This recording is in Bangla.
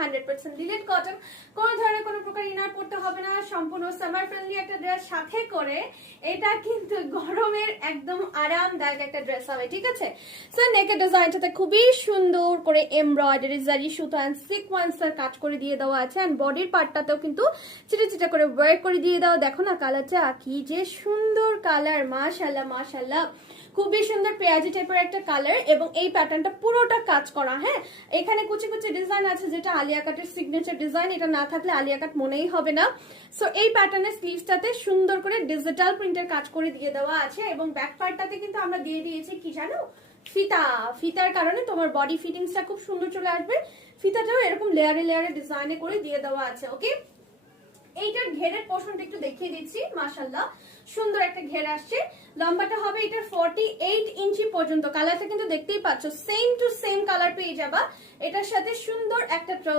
100% লিলেন কটন, কোনো ধরনের কোনো প্রকার ইনার পড়তে হবে না, সম্পূর্ণ সামার ফ্রেন্ডলি একটা ড্রেস, সাথে করে এটা কিন্তু গরমের একদম আরামদায়ক একটা ড্রেস হবে, ঠিক আছে। সো নেকের ডিজাইনটাতে খুবই সুন্দর করে এমব্রয়ডারি জারি সুতো এন্ড সিকোয়েন্সের কাজ করে দিয়ে দেওয়া আছে, এন্ড বডির পার্টটাতেও কিন্তু চিটা চিটা করে ওয়ার্ক করে দিয়ে দাও। দেখো না কালারটা কি যে সুন্দর কালার, মাশাআল্লাহ মাশাআল্লাহ, খুবই সুন্দর পেঁয়াজি টাইপের একটা কালার, এবং এই প্যাটার্নটা পুরোটা কাজ করা। হ্যাঁ, এখানে কুচি কুচি ডিজাইন আছে যেটা আলিয়া কাটের সিগনেচার ডিজাইন, এটা না থাকলে আলিয়া কাট মনেই হবে না। সো এই প্যাটার্নের স্লিভসটাতে সুন্দর করে ডিজিটাল প্রিন্টের কাজ করে দিয়ে দেওয়া আছে, এবং ব্যাক পার্টটাতে কিন্তু আমরা দিয়ে দিয়েছি কি জানো, ফিতা। ফিতার কারণে তোমার বডি ফিটিংসটা খুব সুন্দর চলে আসবে। ফিতাটাও এরকম লেয়ারে লেয়ারে ডিজাইনে করে দিয়ে দেওয়া আছে। ওকে, এইটার ঘেরের পোর্শনটা একটু দেখিয়ে দিচ্ছি, মাশাআল্লাহ সুন্দর একটা ঘের আসছে। লম্বাটা হবে এটার 48 ইঞ্চি পর্যন্ত। কালারটা কিন্তু দেখতেই পাচ্ছ সেম টু সেম কালার পেয়ে যাবা। এটার সাথে সুন্দর একটা